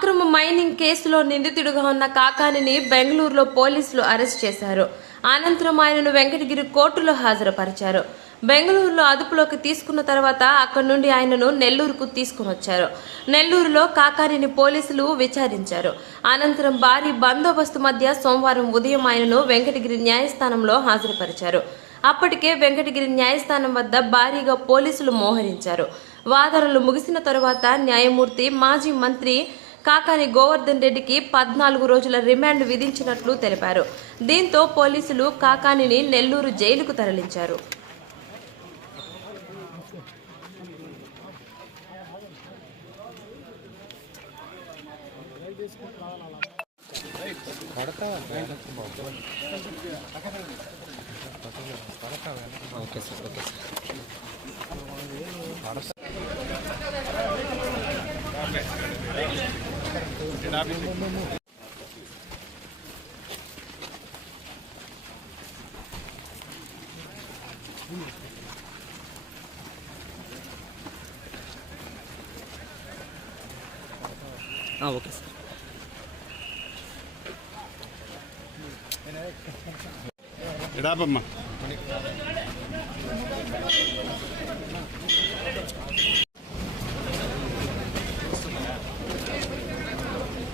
అక్రమ మైనింగ్ కేసులో నిందితుడిగా ఉన్న కాకానిని బెంగళూరులో పోలీసులు అరెస్ట్ చేశారు. అనంతరం ఆయనను వెంకటగిరి కోర్టులో హాజరుపరిచారు. బెంగళూరులో అదుపులోకి తీసుకున్న తర్వాత అక్కడి నుండి ఆయనను నెల్లూరుకు తీసుకుని వచ్చారు. నెల్లూరులో కాకానిని పోలీసులు విచారించారు. అనంతరం భారీ బందోబస్తు మధ్య సోమవారం ఉదయం ఆయనను వెంకటగిరి న్యాయస్థానంలో హాజరుపరిచారు. అప్పటికే వెంకటగిరి న్యాయస్థానం వద్ద భారీగా పోలీసులు మోహరించారు. వాదనలు ముగిసిన తరువాత న్యాయమూర్తి మాజీ మంత్రి కాకాని గోవర్ధన్ రెడ్డికి పద్నాలుగు రోజుల రిమాండ్ విధించినట్లు తెలిపారు. దీంతో పోలీసులు కాకానిని నెల్లూరు జైలుకు తరలించారు. Okay sir okay sir. Ah, Lucas. ఎడాపమ్మ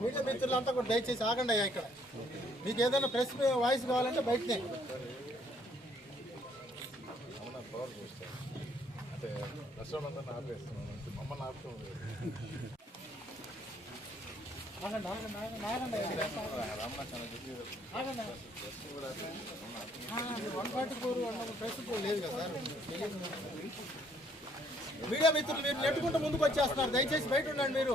మీడియా మిత్రులంతా కూడా దయచేసి ఆగండి అయ్యా ఇక్కడ. మీకు ఏదైనా ప్రెస్ వాయిస్ కావాలంటే బయటనే. ఆగండి ఆగండి ఆగండి ఆగండి అయ్యా. ఆగండి. ఆ, వన్ ఫార్టీ ఫోర్ ప్రెస్ లేదు కదా సార్. మీడియా మిత్రులు మీరు నెట్టుకుంటూ ముందుకు వచ్చేస్తున్నారు. దయచేసి బయట ఉండండి మీరు.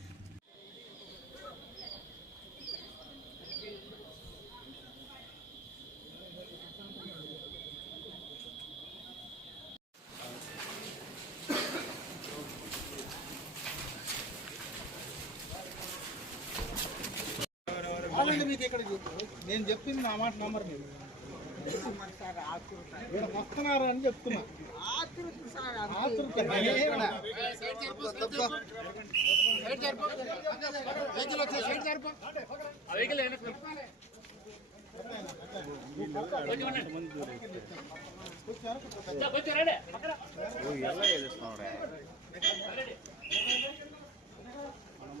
అలాగే మీకు ఇక్కడ నేను చెప్పింది నా మాట నమ్మరు మీరు వస్తున్నారు అని చెప్తున్నా వెహికల్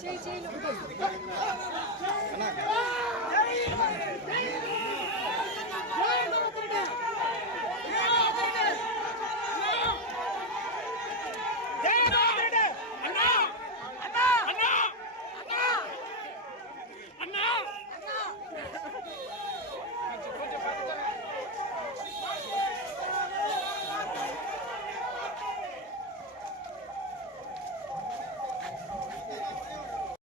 చేయి